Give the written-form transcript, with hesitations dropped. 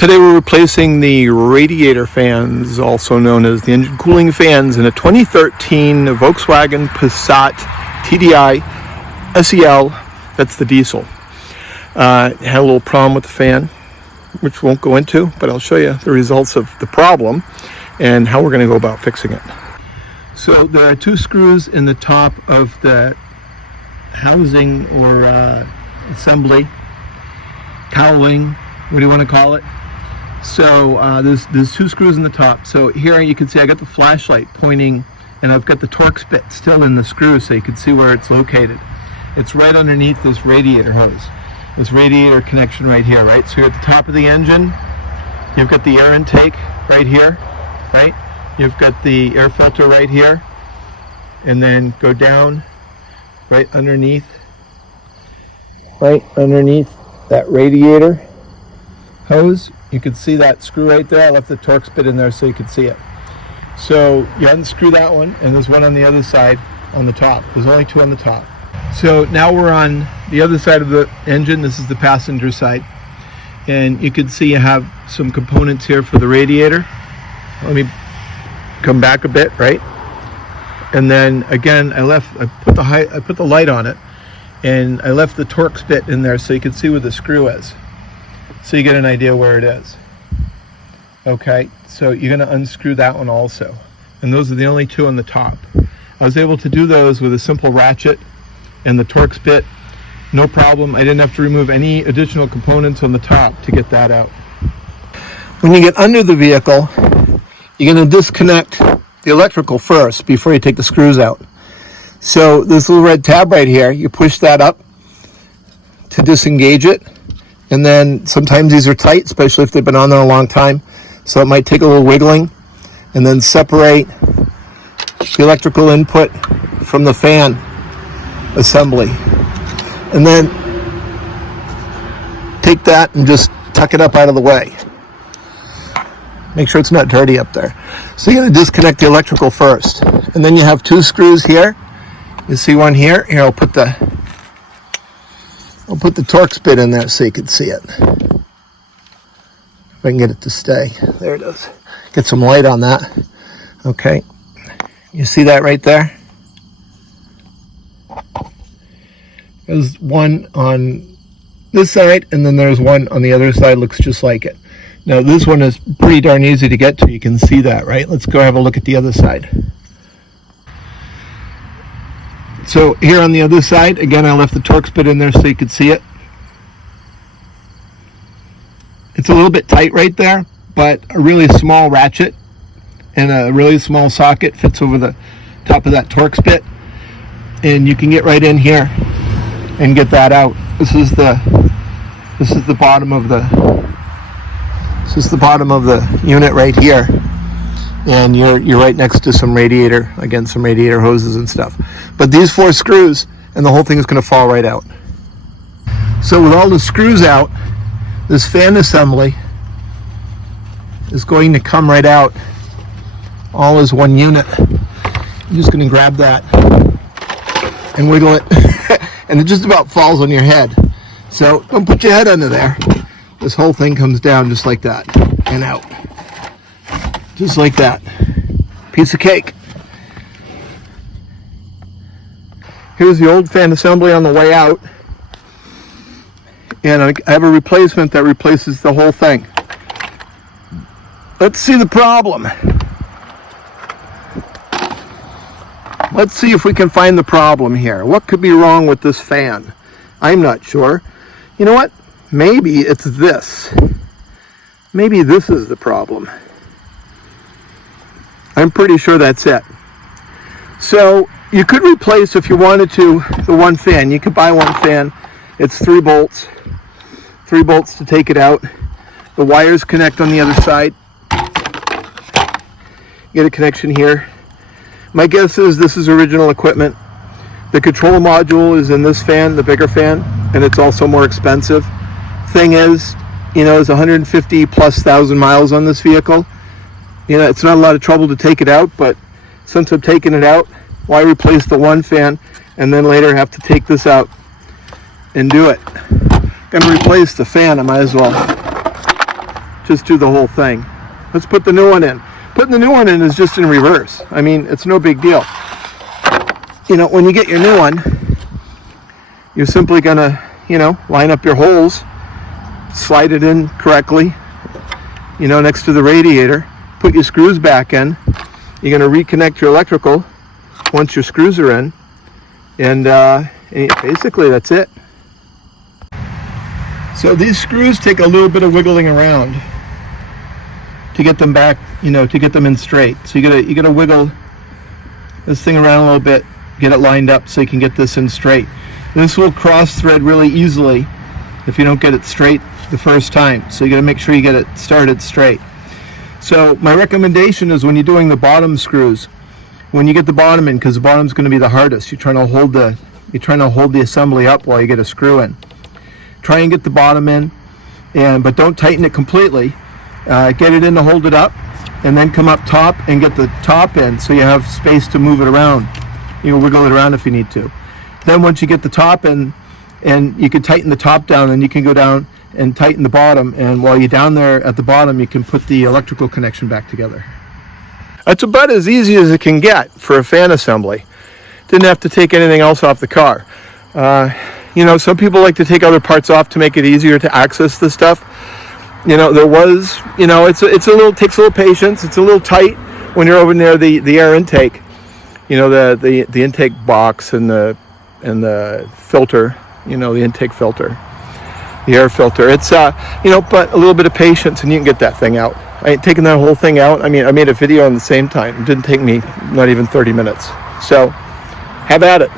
Today we're replacing the radiator fans, also known as the engine cooling fans, in a 2013 Volkswagen Passat TDI SEL. That's the diesel. Had a little problem with the fan, which we won't go into, but I'll show you the results of the problem and how we're going to go about fixing it. So there are two screws in the top of the housing or assembly, cowling, what do you want to call it? So there's two screws in the top. So here you can see I got the flashlight pointing, and I've got the Torx bit still in the screw, so you can see where it's located. It's right underneath this radiator hose, this radiator connection right here, right? So you're at the top of the engine. You've got the air intake right here, right? You've got the air filter right here, and then go down right underneath that radiator hose. You can see that screw right there. I left the Torx bit in there so you could see it. So you unscrew that one, and there's one on the other side on the top. There's only two on the top. So now we're on the other side of the engine. This is the passenger side. And you can see you have some components here for the radiator. Let me come back a bit, right? And then again, I put the light on it, and I left the Torx bit in there so you can see where the screw is. So you get an idea where it is. Okay, so you're going to unscrew that one also. And those are the only two on the top. I was able to do those with a simple ratchet and the Torx bit. No problem. I didn't have to remove any additional components on the top to get that out. When you get under the vehicle, you're going to disconnect the electrical first before you take the screws out. So this little red tab right here, you push that up to disengage it. And then sometimes these are tight, especially if they've been on there a long time. So it might take a little wiggling. And then separate the electrical input from the fan assembly. And then take that and just tuck it up out of the way. Make sure it's not dirty up there. So you're going to disconnect the electrical first. And then you have two screws here. You see one here. Here, I'll put the Torx bit in there so you can see it. If I can get it to stay. There it is. Get some light on that. Okay. You see that right there? There's one on this side, and then there's one on the other side, looks just like it. Now this one is pretty darn easy to get to. You can see that, right? Let's go have a look at the other side. So here on the other side, again, I left the Torx bit in there so you could see it. It's a little bit tight right there, but a really small ratchet and a really small socket fits over the top of that Torx bit. And you can get right in here and get that out. This is the bottom of the unit right here. And you're right next to some radiator hoses and stuff. But these four screws, and the whole thing is going to fall right out. So with all the screws out, this fan assembly is going to come right out all as one unit. I'm just going to grab that and wiggle it, and it just about falls on your head. So don't put your head under there. This whole thing comes down just like that and out. Just like that. Piece of cake. Here's the old fan assembly on the way out. And I have a replacement that replaces the whole thing. Let's see the problem. Let's see if we can find the problem here. What could be wrong with this fan? I'm not sure. You know what? Maybe it's this. Maybe this is the problem. I'm pretty sure that's it. So you could replace, if you wanted to, the one fan. You could buy one fan. It's 3 bolts. 3 bolts to take it out. The wires connect on the other side. You get a connection here. My guess is this is original equipment. The control module is in this fan, the bigger fan, and it's also more expensive. Thing is, there's 150,000+ miles on this vehicle. It's not a lot of trouble to take it out, but since I'm taking it out, why replace the one fan and then later have to take this out and do it? Gonna replace the fan, I might as well just do the whole thing. Let's put the new one in. Putting the new one in is just in reverse. I mean, it's no big deal. You know, when you get your new one, you're simply gonna, you know, line up your holes, slide it in correctly, you know, next to the radiator, put your screws back in. You're gonna reconnect your electrical once your screws are in, and basically that's it. So these screws take a little bit of wiggling around to get them back, you know, to get them in straight. So you gotta wiggle this thing around a little bit, get it lined up so you can get this in straight. This will cross thread really easily if you don't get it straight the first time. So you gotta make sure you get it started straight. So my recommendation is when you're doing the bottom screws, when you get the bottom in, because the bottom's going to be the hardest, you're trying to hold the assembly up while you get a screw in. Try and get the bottom in, but don't tighten it completely. Get it in to hold it up, and then come up top and get the top in so you have space to move it around. You can wiggle it around if you need to. Then once you get the top in, and you can tighten the top down, and you can go down and tighten the bottom, and while you're down there at the bottom, you can put the electrical connection back together. That's about as easy as it can get for a fan assembly. Didn't have to take anything else off the car. You know, some people like to take other parts off to make it easier to access the stuff. You know, there was, you know, it's a little, takes a little patience. It's a little tight when you're over near the air intake. You know, the intake box and the filter. You know, the intake filter, the air filter. It's you know, but a little bit of patience and you can get that thing out. I ain't taking that whole thing out. I mean, I made a video on the same time. It didn't take me not even 30 minutes. So have at it.